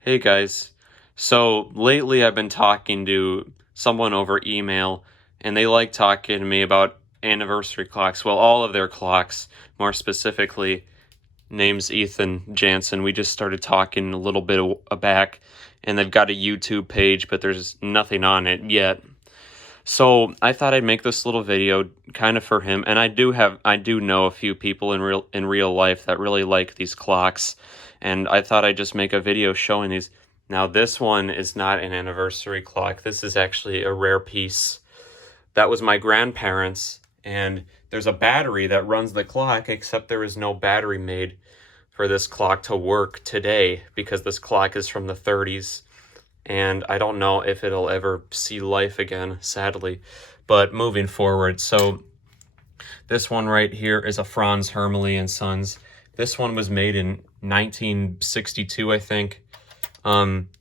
Hey guys. So lately I've been talking to someone over email and they like talking to me about anniversary clocks. Well, all of their clocks, more specifically. Name's Ethan Jansen. We just started talking a little bit back and they've got a YouTube page, but there's nothing on it yet. So I thought I'd make this little video kind of for him, and I do know a few people in real life that really like these clocks, and I thought I'd just make a video showing these. Now this one is not an anniversary clock. This is actually a rare piece. That was my grandparents', and there's a battery that runs the clock, except there is no battery made for this clock to work today because this clock is from the 30s and I don't know if it'll ever see life again, sadly. But moving forward, so this one right here is a Franz Hermeli and Sons. This one was made in 1962, I think.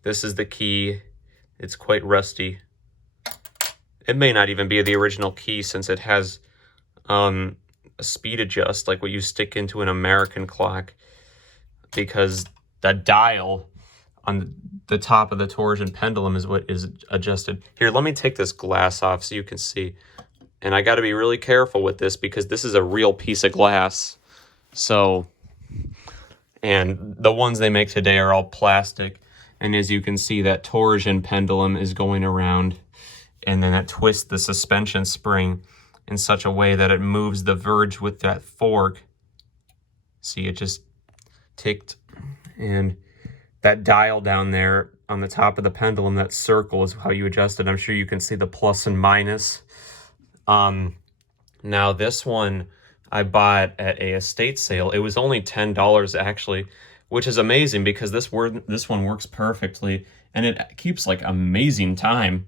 This is the key. It's quite rusty. It may not even be the original key since it has a speed adjust like what you stick into an American clock, because the dial on the top of the torsion pendulum is what is adjusted. Here, let me take this glass off so you can see. And I got to be really careful with this because this is a real piece of glass. So, and the ones they make today are all plastic. And as you can see, that torsion pendulum is going around, and then that twists the suspension spring in such a way that it moves the verge with that fork. See, it just ticked, and that dial down there on the top of the pendulum, that circle is how you adjust it. I'm sure you can see the plus and minus. Now this one I bought at a estate sale. It was only $10 actually, which is amazing because this one works perfectly and it keeps like amazing time.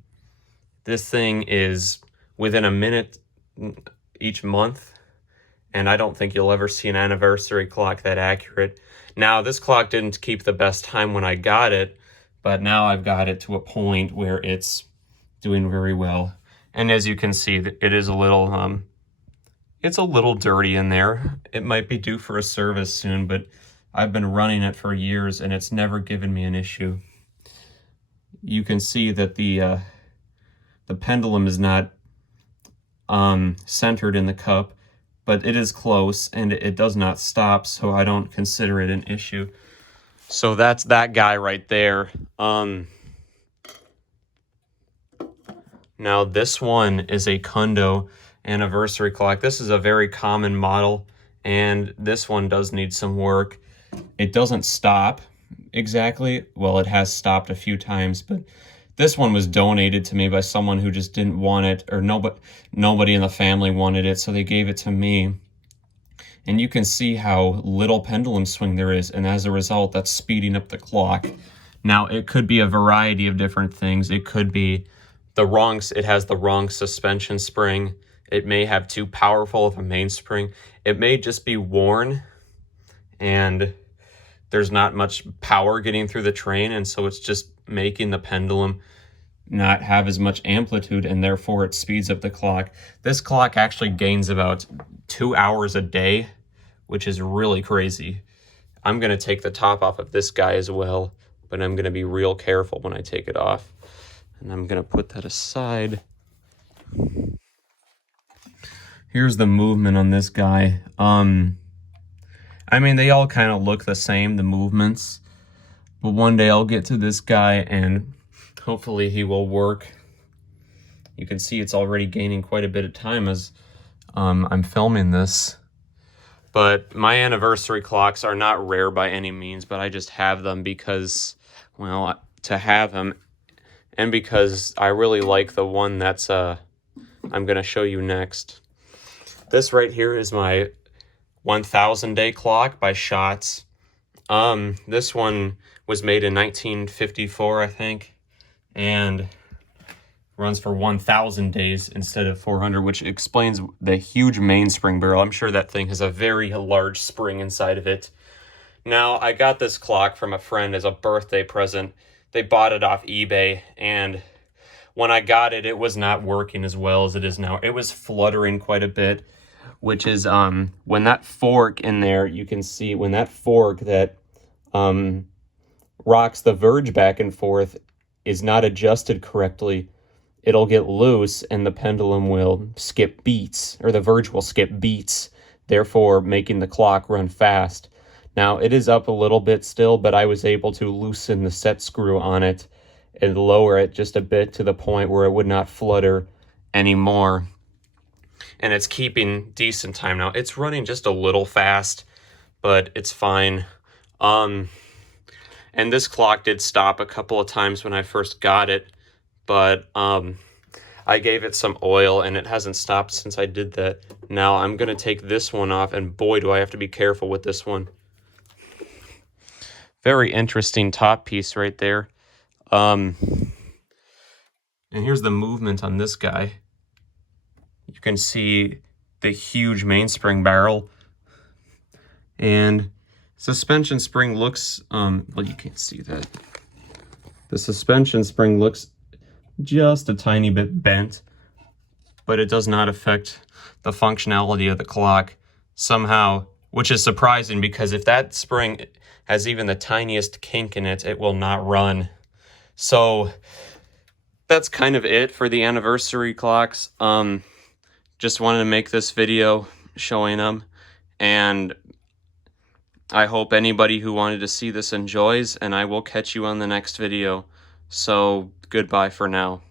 This thing is within a minute each month, and I don't think you'll ever see an anniversary clock that accurate. Now, this clock didn't keep the best time when I got it, but now I've got it to a point where it's doing very well. And as you can see, it is it's a little dirty in there. It might be due for a service soon, but I've been running it for years and it's never given me an issue. You can see that the pendulum is not centered in the cup, but it is close and it does not stop, so I don't consider it an issue. So that's that guy right there. Now this one is a Kundo anniversary clock. This is a very common model, and this one does need some work. It doesn't stop exactly. Well, it has stopped a few times, but this one was donated to me by someone who just didn't want it, or nobody in the family wanted it, so they gave it to me. And you can see how little pendulum swing there is, and as a result, that's speeding up the clock. Now, it could be a variety of different things. It could be it has the wrong suspension spring. It may have too powerful of a mainspring. It may just be worn, and there's not much power getting through the train, and so it's just making the pendulum not have as much amplitude, and therefore it speeds up the clock. This clock actually gains about 2 hours a day, which is really crazy. I'm going to take the top off of this guy as well, but I'm going to be real careful when I take it off. And I'm going to put that aside. Here's the movement on this guy. I mean, they all kind of look the same, the movements. But one day I'll get to this guy and hopefully he will work. You can see it's already gaining quite a bit of time as I'm filming this. But my anniversary clocks are not rare by any means, but I just have them because, well, to have them, and because I really like the one that's I'm going to show you next. This right here is my 1000 day clock by Schatz. This one was made in 1954, I think, and runs for 1000 days instead of 400, which explains the huge mainspring barrel. I'm sure that thing has a very large spring inside of it. Now, I got this clock from a friend as a birthday present. They bought it off eBay, and when I got it, it was not working as well as it is now. It was fluttering quite a bit, which is when that fork in there, you can see when that fork that rocks the verge back and forth is not adjusted correctly, it'll get loose and the pendulum will skip beats, or the verge will skip beats, therefore making the clock run fast. Now, it is up a little bit still, but I was able to loosen the set screw on it and lower it just a bit to the point where it would not flutter anymore. And it's keeping decent time now. It's running just a little fast, but it's fine. And this clock did stop a couple of times when I first got it, but I gave it some oil and it hasn't stopped since I did that. Now I'm going to take this one off, and boy, do I have to be careful with this one. Very interesting top piece right there. And here's the movement on this guy. You can see the huge mainspring barrel. And suspension spring looks, well, you can't see that. The suspension spring looks just a tiny bit bent, but it does not affect the functionality of the clock somehow, which is surprising, because if that spring has even the tiniest kink in it, it will not run. So that's kind of it for the anniversary clocks. Just wanted to make this video showing them, and I hope anybody who wanted to see this enjoys, and I will catch you on the next video. So goodbye for now.